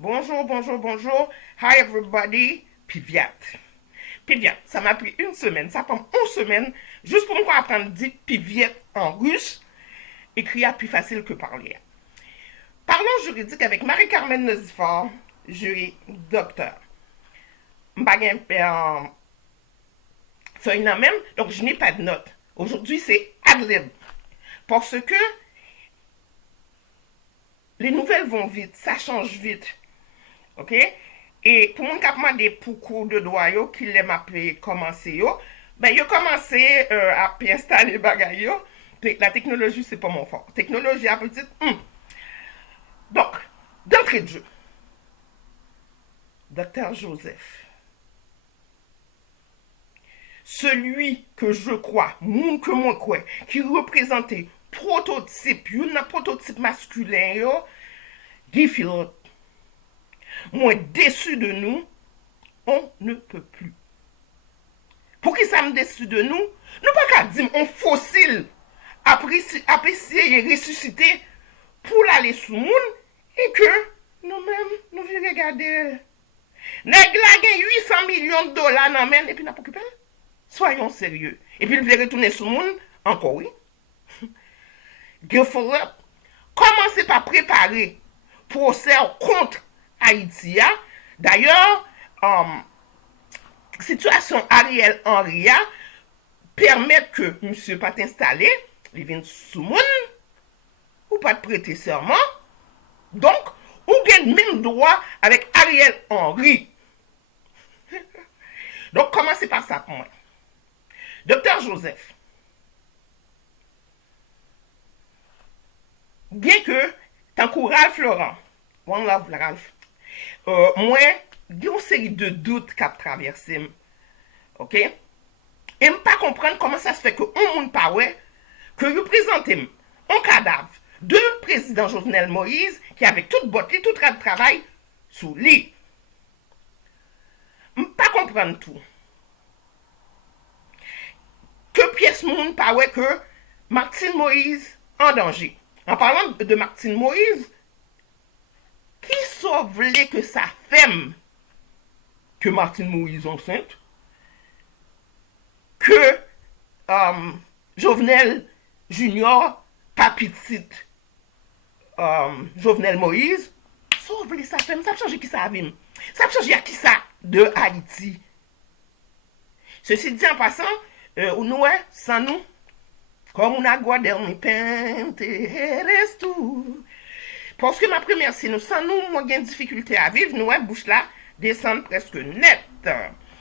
Bonjour, bonjour, bonjour. Hi everybody. Piviat. Piviat. Ça m'a pris une semaine. Ça prend une semaine juste pour moi apprendre à dire piviat en russe. Écrire plus facile que parler. Parlons juridique avec Marie-Carmen Nozifar, jury docteur. M'bagen feuille non même, donc je n'ai pas de notes. Aujourd'hui, c'est ad-lib. Parce que les nouvelles vont vite, ça change vite. OK? Et pour mon cap des pour de droit yo qui l'aime appeler commencer yo, ben yo commencé à installer bagay yo. La technologie c'est pas mon fort. Technologie à petite. Donc, d'entrée de jeu. Docteur Joseph. Celui que je crois, moun que moi crois, qui représentait prototype, un prototype masculin yo, Guy Philippe. Moi déçu de nous, on ne peut plus. Pour qui ça me déçu de nous? Nous pas qu'à dire on fossile, apprécier et ressusciter pour l'aller sous moun et que nous-mêmes, nous venons regarder. Nèg la gen 800 millions de dollars nan men et puis n'a pas occupé. Soyons sérieux. Et puis il veut retourner sous moun encore oui. Guy Philippe, commencez par préparer procès contre Haïti. D'ailleurs, situation Ariel Henry permet que monsieur pas installé, il vient sous moun, ou pas de prêter serment. Donc, ou gagne même droit avec Ariel Henry. Donc, commencez par ça pour moi. Docteur Joseph, bien que tant que Ralph Laurent, one love Ralph, moi, il y a une série de doutes qui a traversé. OK? Et je ne pas comprendre comment ça se fait que on monde pas ouais, que vous présentez un cadavre de président Jovenel Moïse qui avait toute botte, tout travail sous lui. Je ne pas comprendre tout. Que pièce monde pas ouais que Martine Moïse en danger. En parlant de Martine Moïse, qui sauverait que sa femme que Martine Moïse enceinte, que Jovenel Junior, pas petite Jovenel Moïse, sauverait sa femme, ça a changé qui ça avait. Ça a changé à qui ça de Haïti. Ceci dit en passant, nous, sans nous, comme on a gardé on peint, reste tout. Parce que ma première, c'est nous, sans nous, moi, j'ai une difficulté à vivre, nous, bouche là, descend presque net.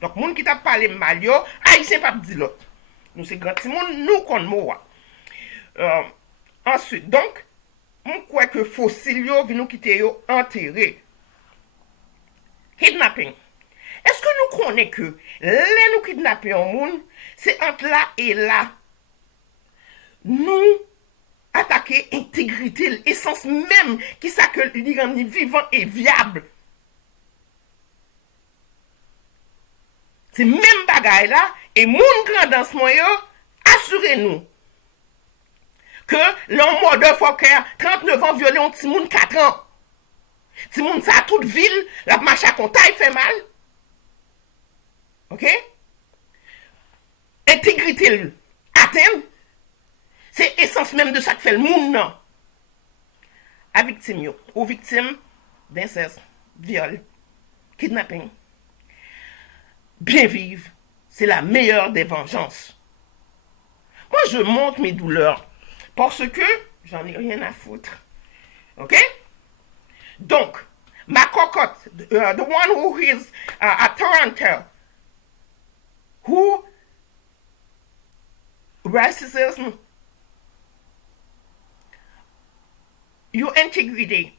Donc, moun qui t'a parlé mal, yo, haïtien pas dit l'autre. Nous, c'est grand monde, nous, qu'on moi. Ensuite, donc, on croit que fossile, yo, vi nous quitter, yo, enterré. Kidnapping. Est-ce que nous connaissons que les nous kidnapper en monde, c'est entre là et là. Nous attaquer intégrité, l'essence même qui ça que l'Iran vivant et viable. C'est même bagaille là et moun grand dans ce moyen, assurez-nous que l'homme mort de Fokker 39 ans violé un petit moun 4 ans. Petit moun ça toute ville, la marche à contact fait mal. OK? Intégrité atteindre, c'est essence même de ça que fait le monde non. À victime yo, aux victimes d'inceste, viol, kidnapping. Bien vivre, c'est la meilleure des vengeances. Moi, je montre mes douleurs parce que j'en ai rien à foutre. OK? Donc, ma cocotte, the one who is at Toronto, who racism, your integrity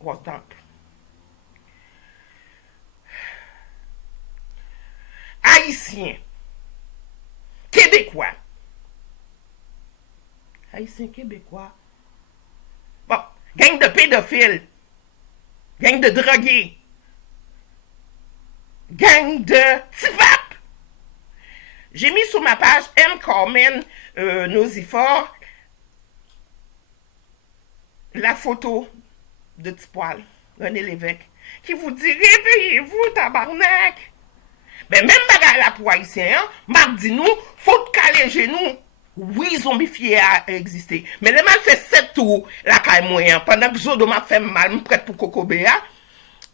was dumped. Haïtien, Québécois. Haïtien, Québécois. Bon, gang de pédophiles, gang de drogués, gang de tifap. J'ai mis sur ma page M. Carmen Nozifar la photo de Tipoil, René Lévesque, qui vous dit réveillez-vous, tabarnak. Ben, même bagay la pour haïtien, m'a dit nous, faut caler genoux. Oui, zombifié a existé. Mais les mal fait 7 tours, la caille moyen, pendant que Zodo m'a fait mal, m'prête pour Kokobéa.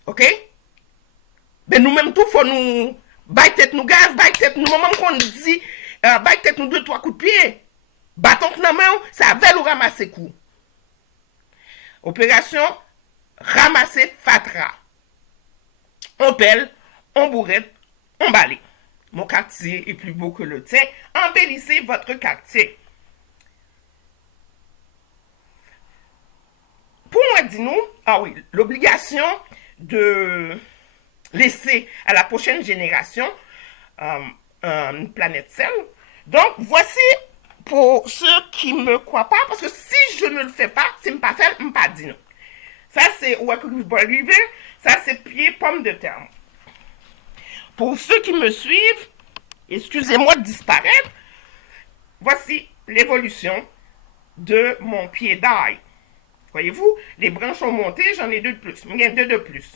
Ok? Ben, nous-mêmes, tout, faut nous, baille tête nous gaz, baille tête nous, même qu'on dit, baille tête nous 2-3 coups de pied. Bâton que nous main, ça va nous ramasser coup. Opération, ramasser fatra. On pelle, on bourrette, on balaye. Mon quartier est plus beau que le tien. Embellissez votre quartier. Pour moi, dis-nous, ah oui, l'obligation de laisser à la prochaine génération une planète saine. Donc, voici pour ceux qui ne me croient pas, parce que si je ne le fais pas, si je ne pas fait, je ne pas dire non. Ça, c'est River, ça, c'est pied pomme de terre. Pour ceux qui me suivent, excusez-moi de disparaître, voici l'évolution de mon pied d'ail. Voyez-vous, les branches ont monté, j'en ai 2 de plus. Il y a 2 de plus.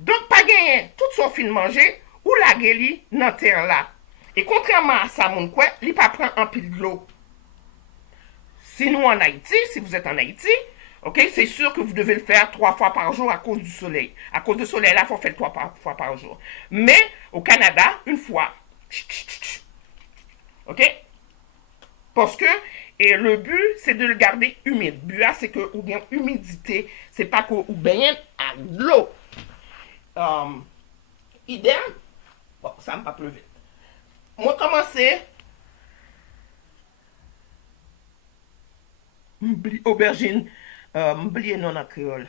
Donc, pas gagné, tout son film mangé, ou la guéli dans terre là. Et contrairement à ça, mon quoi, il pas prend un pile de l'eau. Si nous en Haïti, si vous êtes en Haïti, ok, c'est sûr que vous devez le faire 3 fois par jour à cause du soleil. À cause du soleil, là, il faut faire 3 fois par jour. Mais au Canada, une fois. Ok? Parce que et le but, c'est de le garder humide. Le but, c'est que ou bien humidité, c'est pas que ou bien à l'eau. Idem, bon, ça me va plus vite. Moi, commencer. Aubergine. M'oublier non en créole.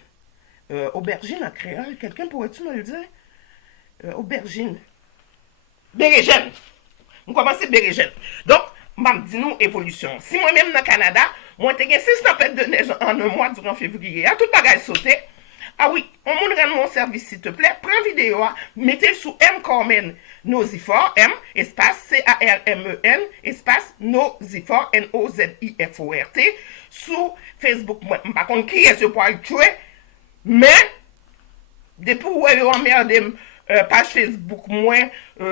Aubergine en créole, quelqu'un pourrait-tu me le dire? Aubergine. Bérégène. On commence bérégène. Donc, m'a dit nous évolution. Si moi-même dans le Canada, moi j'ai 6 tempêtes de neige en un mois durant février, à tout bagage sauté. Ah oui, on me rend mon service s'il te plaît. Prends vidéo, mettez le sous M Carmen Nozifort, M, espace C-A-R-M-E-N, espace Nozifort, N-O-Z-I-F-O-R-T, sous Facebook. Par contre, qui est ce pour le tuer? Mais, depuis où elle a emmerdé page Facebook, moins,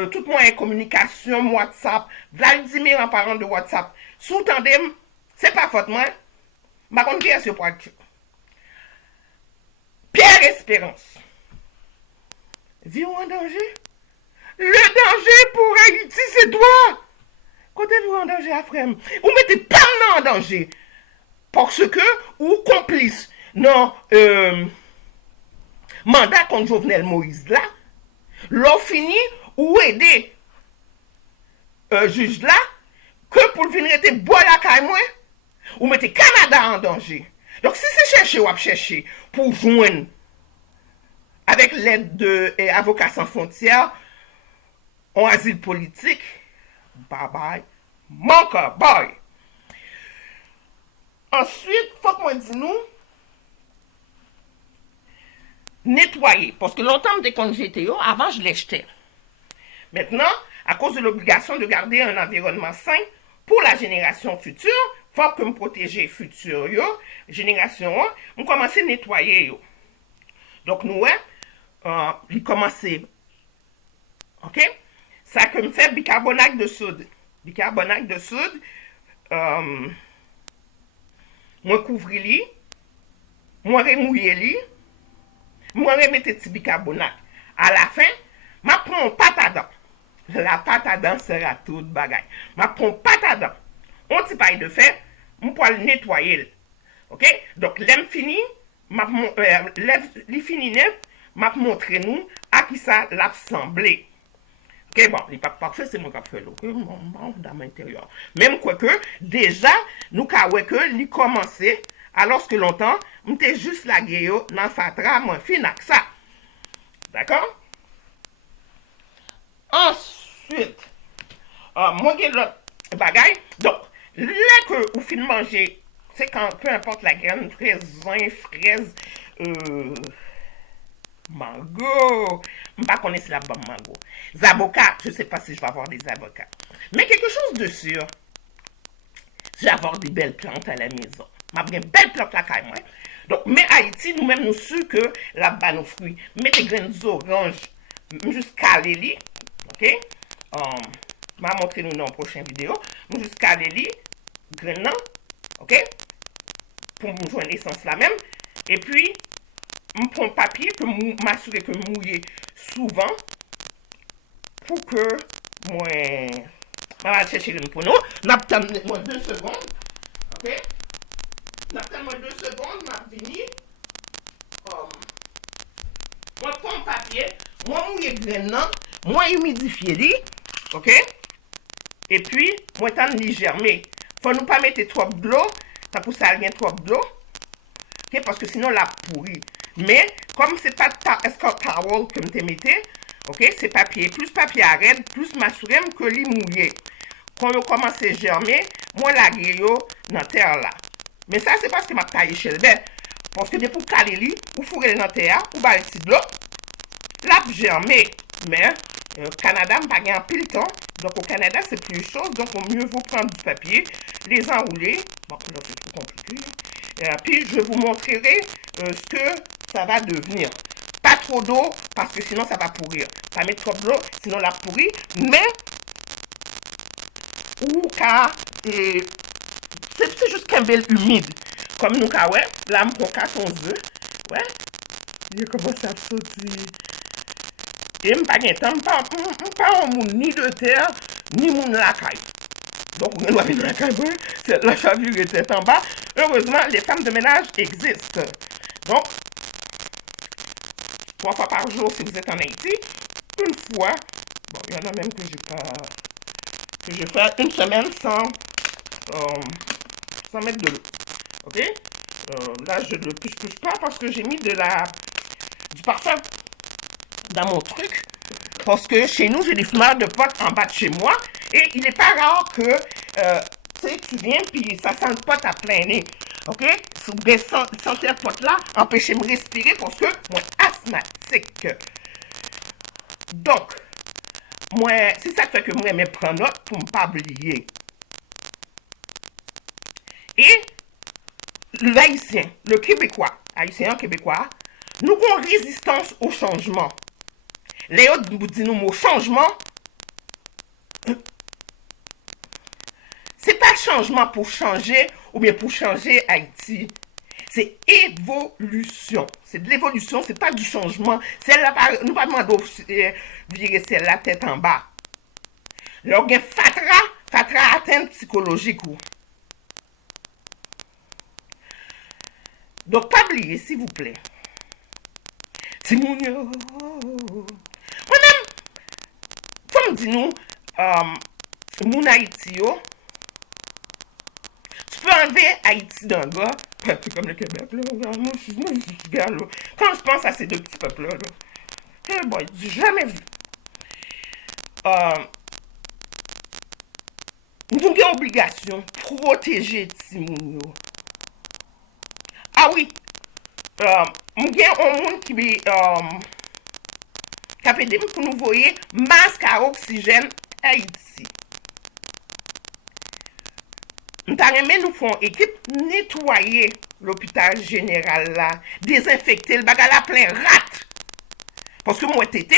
tout moyen communication, WhatsApp, Vladimir en parlant de WhatsApp, sous tandem, c'est pas faute moi. Par contre, qui est ce pour le tuer? Pierre Espérance. Vie en danger? Le danger pour Haïti, c'est toi! Quand êtes-vous en danger, Afrem? Vous mettez pas en danger. Parce que, ou complice, non, mandat contre Jovenel Moïse là, l'on fini ou aider juge là, que pour venir être bois la caille moi, ou mettez Canada en danger. Donc, si c'est chercher ou à chercher pour joindre avec l'aide de Avocats sans frontières en asile politique, bye bye, manque bye. Ensuite, faut que moi dise nous nettoyer. Parce que longtemps, dès qu'on j'étais avant, je les jetais. Maintenant, à cause de l'obligation de garder un environnement sain pour la génération future, faut que me protéger futur yo, génération, on commence à nettoyer yo. Donc nous, il commence, ok? Ça que me fait bicarbonate de soude. Bicarbonate de soude, moi couvrir li, moi remouiller li, moi remettre petit bicarbonate. À la fin, ma prends pâte à dents. La pâte à dents sera toute bagaille. Ma prends pâte à dents. On petit paille de fer, on peut le nettoyer. OK? Donc, l'aime fini, les fini net, m'a montré nous à qui ça l'assemblée. OK, bon, il n'est pas parfait, c'est moi qui ai fait l'eau. Dans l'intérieur. Même quoi que, déjà, nous avons que l'y commencé, alors que longtemps, on était juste la gueule dans le fatra, moi, finac ça. D'accord? Ensuite, moi, j'ai l'autre bagaille. Donc, là que vous finissez manger, c'est quand, peu importe la graine, raisin, fraise, mango, je ne sais pas si la bonne mango. Zaboka, je ne sais pas si je vais avoir des avocats. Mais quelque chose de sûr, je vais avoir des belles plantes à la maison. Je vais avoir des belles plantes à la caille, moi. Donc, mais Haïti, nous-mêmes, nous sûrs que là-bas, nos fruits. Mettez graines oranges jusqu'à l'élite. OK? M'a montré nous dans la prochaine vidéo. Jusqu'à l'élite. Graines, OK? Pour me joindre l'essence là même. Et puis, je prends papier pour m'assurer que je mouille souvent pour que moi, je vais chercher une pour nous. N'attends moi 2 secondes. OK? N'attends moi 2 secondes, je vais venir. Moi, prends papier, moi mouiller graine, moi humidifier, OK? Et puis, moi t'en li germer. Faut nous pas mettre trop de l'eau, ça pour ça rien trop de l'eau. OK? Parce que sinon la pourrit. Mais comme c'est pas escort towel que me mettez, OK? C'est papier, plus papier arrête, plus m'assurer que li mouillé. Quand on commence à germer, moi la gueule dans terre là. Mais ça c'est parce que m'a taillé chez le bain. Parce que depuis caler li, ou fourrer dans terre, ou ba petit de l'eau, la germer. Mais Canada m'a pas un pile temps. Donc au Canada c'est plus chose, donc au mieux vous prendre du papier, les enrouler. Bon là c'est trop compliqué. Puis je vous montrerai ce que ça va devenir. Pas trop d'eau parce que sinon ça va pourrir. Pas mettre trop d'eau sinon la pourrit. Mais ou car c'est juste qu'un bel humide. Comme nous ka ouais, là m'prend 14 œufs. Ouais. Il commence à sauter. Et m'pas gen temps, m'pas un moun ni de terre, ni moun la caille. Donc on doit venir la caille, c'est la chavure était en bas. Heureusement, les femmes de ménage existent. Donc 3 fois par jour si vous êtes en Haïti, une fois. Bon, il y en a même que je fais une semaine sans mettre de l'eau. OK? Là, je ne le touche pas parce que j'ai mis du parfum dans mon truc. Parce que chez nous, j'ai des fumeurs de potes en bas de chez moi. Et il n'est pas rare que tu viens puis ça sent le pot à plein nez. OK? Si vous sentez le pot là, empêchez de me respirer parce que moi, asthmatique. Donc, moi, c'est ça qui fait que moi, je prends note pour ne pas oublier. Et l'haïtien, le québécois, haïtien, québécois, nous avons résistance au changement. Les autres nous disent nous mot changement. C'est pas changement pour changer ou bien pour changer Haïti. C'est évolution. C'est de l'évolution, c'est pas du changement. Celle-là, nous pas demander virer celle-là tête en bas. Là, il y a fatra atteinte psychologique. Donc, pas oublier, s'il vous plaît. Si mon yo. Moi-même, faut me dire nous, mon Haïti, yo, tu peux enlever Haïti d'un gars, c'est comme le Québec, là, quand je pense à ces deux petits peuples-là, eh boy, j'ai jamais vu. Nous avons obligation de protéger Timoun. Ah oui, nous avons un monde qui a fait des pour nous voyer masque à oxygène Haïti. Nous avons fait une équipe nettoyer l'hôpital général là, désinfecter le bagage là plein rat. Parce que moi, tété,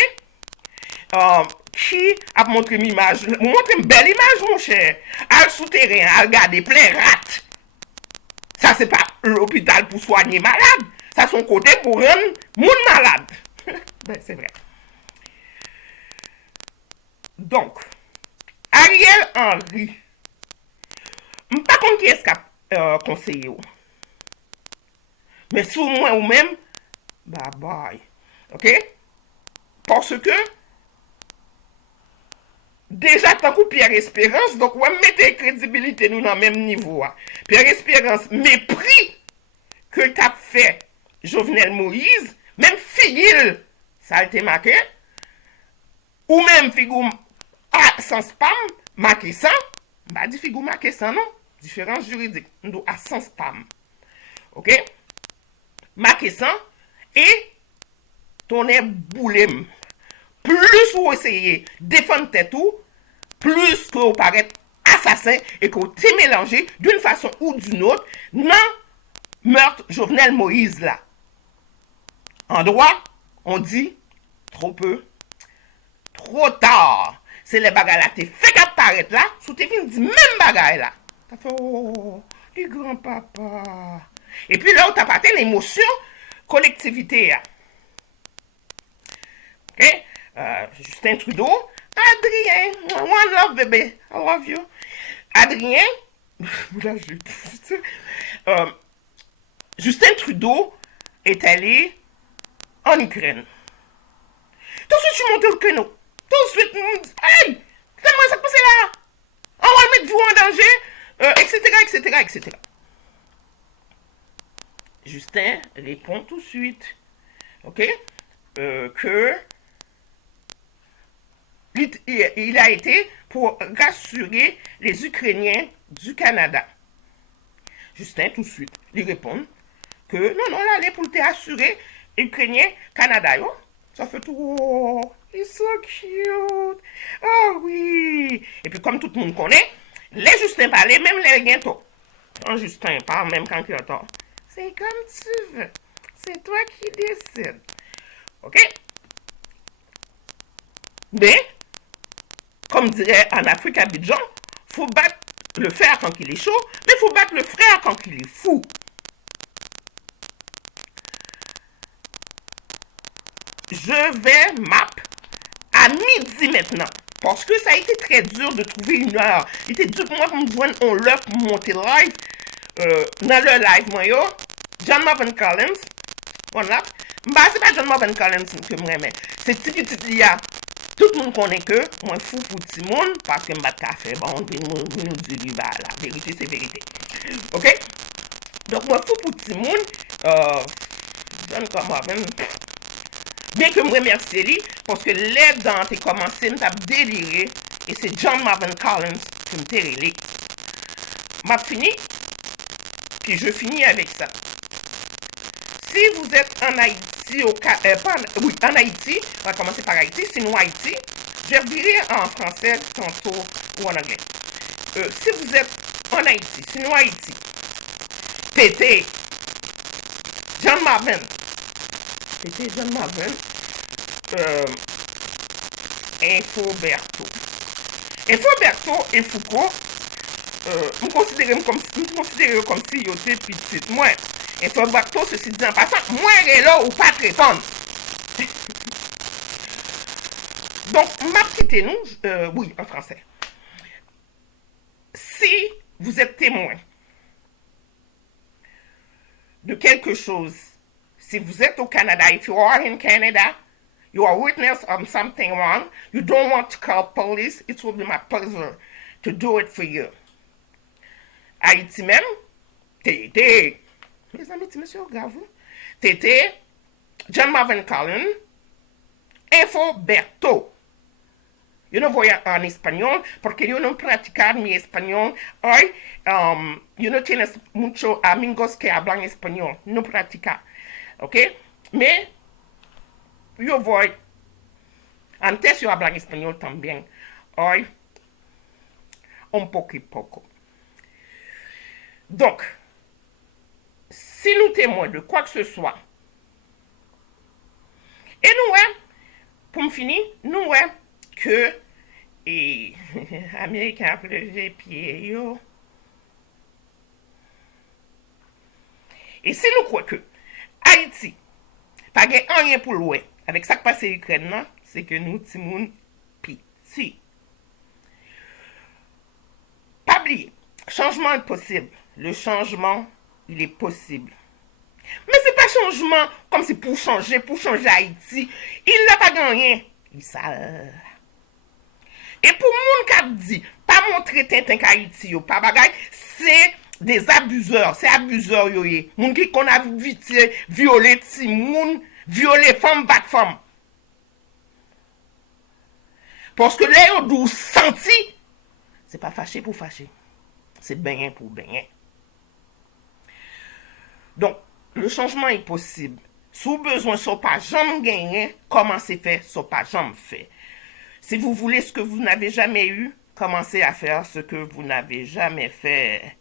qui a montré une image, montré une belle image, mon cher, à souterrain, à regarder plein rat. Ça, c'est pas l'hôpital pour soigner malade. Ça, son côté pour rendre monde malade. Ben, c'est vrai. Donc, Ariel Henry. Je ne sais pas qui est-ce qu'a conseillé. Mais si moi ou même, bye bye. OK? Parce que, déjà, tant que Pierre Espérance, donc, on va mettre crédibilité nous dans le même niveau. Pierre Espérance, mépris que t'as fait Jovenel Moïse, même figure, ça a été marqué, ou même figure sans spam, marqué ça, bah, dit figure marqué ça, non? Différence juridique, nous à sans spam. OK? Marqué ça, et ton est boulem. Plus vous essayez de défendre tête tout, plus que vous paraît assassin et que vous t'es mélangé d'une façon ou d'une autre dans meurtre Jovenel Moïse là. En droit, on dit trop peu, trop tard. C'est les bagages là, t'es fait qu'apparaître là, sous tes films, dit même bagages là. T'as fait, oh, les grands-papas. Et puis là, où t'as parté l'émotion, collectivité là. Ok? Justin Trudeau, Adrien, one love bébé, I love you. Adrien, là, Justin Trudeau est allé en Ukraine. Tout de suite, je suis monté au créneau. Tout de suite, hey, comment ça se passe là? On va mettre vous en danger, etc., etc., etc. Justin répond tout de suite, ok, que il a été pour rassurer les Ukrainiens du Canada. Justin, tout de suite, lui répond que non, là, il est pour te assurer les Ukrainiens Canada. Yo. Ça fait tout. Oh, he's so cute. Oh oui. Et puis, comme tout le monde connaît, les Justin parlaient, même les bientôt. Quand Justin parle, même quand il entend. C'est comme tu veux. C'est toi qui décides. OK? Mais, comme dirait en Afrique Abidjan, faut battre le fer quand il est chaud, mais faut battre le frère quand il est fou. Je vais map à midi maintenant. Parce que ça a été très dur de trouver une heure. Il était dur pour moi pour me joindre en l'heure pour monter live. Dans le live, moi, yo, John Marvin Collins, voilà. Bah, c'est pas John Marvin Collins que moi, mais c'est Tiki Lia. Tout le monde connaît que moi, fou pour tout le monde, parce que je ne pas faire. Bon, on nous dit, bah, la vérité, c'est vérité. Ok? Donc, moi, fou pour tout le monde, John Marvin. Bien que je remercie lui, parce que l'aide dans tes commencé, je t'ai déliré, et c'est John Marvin Collins qui me déliré. M'a fini, puis je finis avec ça. Si vous êtes en Haïti, en Haïti, on va commencer par Haïti, sinon Haïti, je revirai en français tantôt ou en anglais. Si vous êtes en Haïti, sinon Haïti, pété, John Marvin, Infoberto et Foucault, me considère comme si yo te petit. Moi, Infoberto, ceci dit en passant, moi est là ou pas te répondre. Donc, m'a quitté nous, oui, en français. Si vous êtes témoin de quelque chose, si vous êtes au Canada, if you are in Canada, you are witness of something wrong, you don't want to call police, it will be my pleasure to do it for you. Haïti même, t'étais, mes amis, monsieur, grave, t'étais John Marvin Collins, Infoberto. Yo no voy en español porque yo no practicar mi español. Hoy, yo no tienes muchos amigos que hablan español. No practicar. ¿Ok? Me, yo voy. Antes yo hablaba español también. Hoy, un poco y poco. Donc, si nous témoins de quoi que ce soit, et nous, pour me finir, nous, que et Américain a pleuvé pied yo. Et si nous croyons que Haïti pas gain rien pour louer avec ça qui passe en Ukraine, c'est que nous timoun piti. Pas oublier, changement est possible. Le changement, il est possible. Mais c'est pas changement comme si pour changer Haïti. Il n'a pas gagné. Il sale. Et pour moun qui dit, pas montrer Tintin Haïti, pas bagay, c'est des abuseurs. C'est abuseurs, yo. Moun qui qu'on a vite violé ti moun, violé femme, bat femme. Parce que là, yo dou senti, c'est pas fâché pour fâcher. C'est bien pour bien. Donc, le changement est possible. Sous besoin, soit pas jamais gagné, comment c'est fait, soit pas jamais fait. Si vous voulez ce que vous n'avez jamais eu, commencez à faire ce que vous n'avez jamais fait.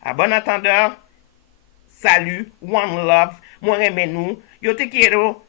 À bon entendeur, salut, one love, moi remè nou. Yo te quiero,